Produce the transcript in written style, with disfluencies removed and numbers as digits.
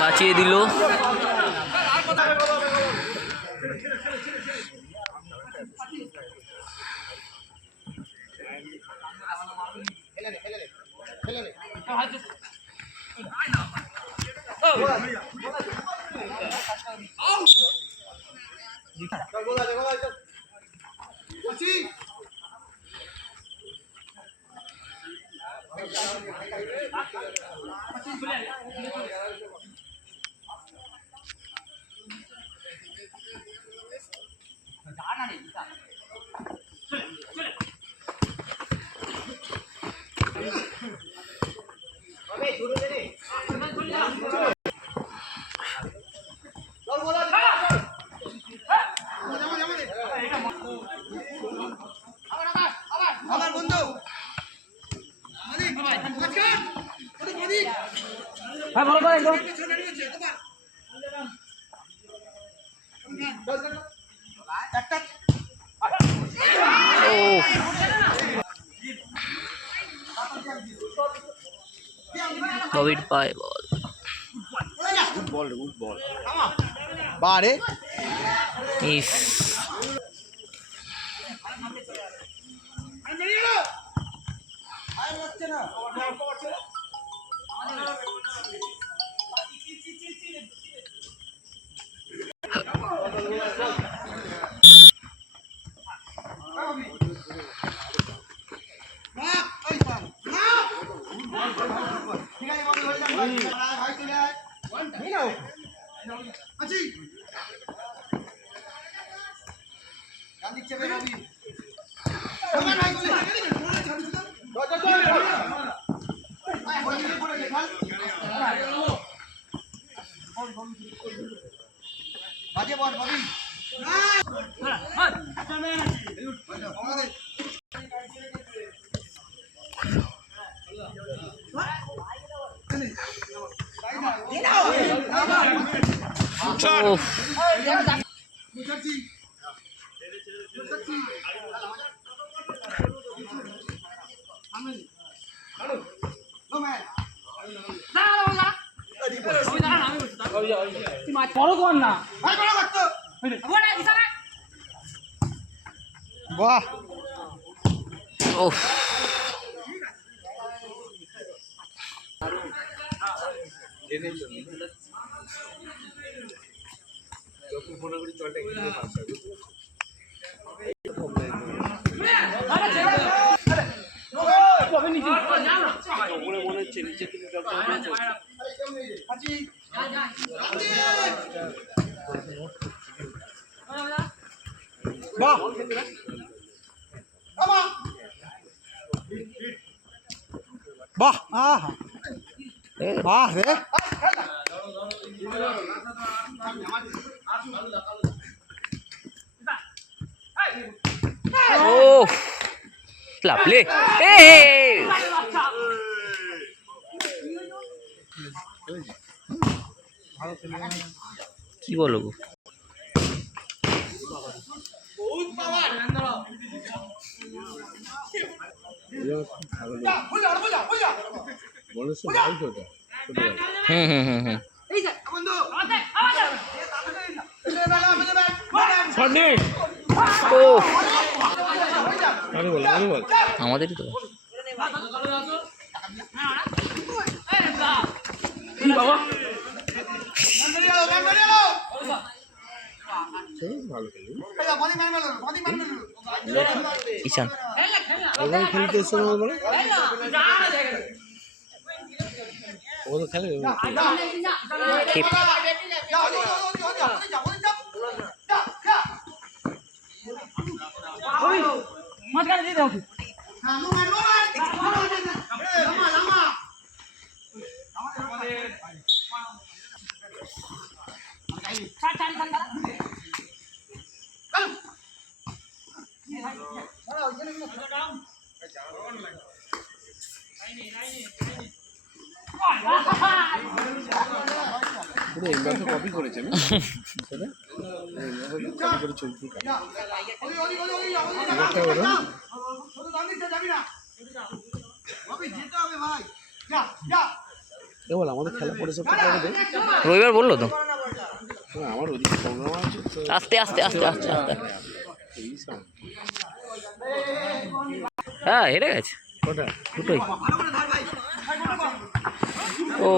বাঁচিয়ে দিল। ববির পায়ে বল। Good ball, good ball. বারে ইস বাহ ওহ বাহ বাহ আহা বাহ রে ওহ লাভলি কি বলো গো? হুম হুম হুম হুম আমাদেরই তো ঈশান খেলতে এসে বলে ও তো খেলে পুরো এবার তো কপি করেছে না সেটা কপি করে চলছে কাজ কেবল আমাদের খেলা পরিসরটা করে দে। রবিবার বললো তো। হ্যাঁ, আমার ওদিকে প্রোগ্রাম আছে তো। আস্তে আস্তে আস্তে আস্তে আস্তে। এই সাউন্ড হ্যাঁ হেরে গেছে কটা? দুটোই। ও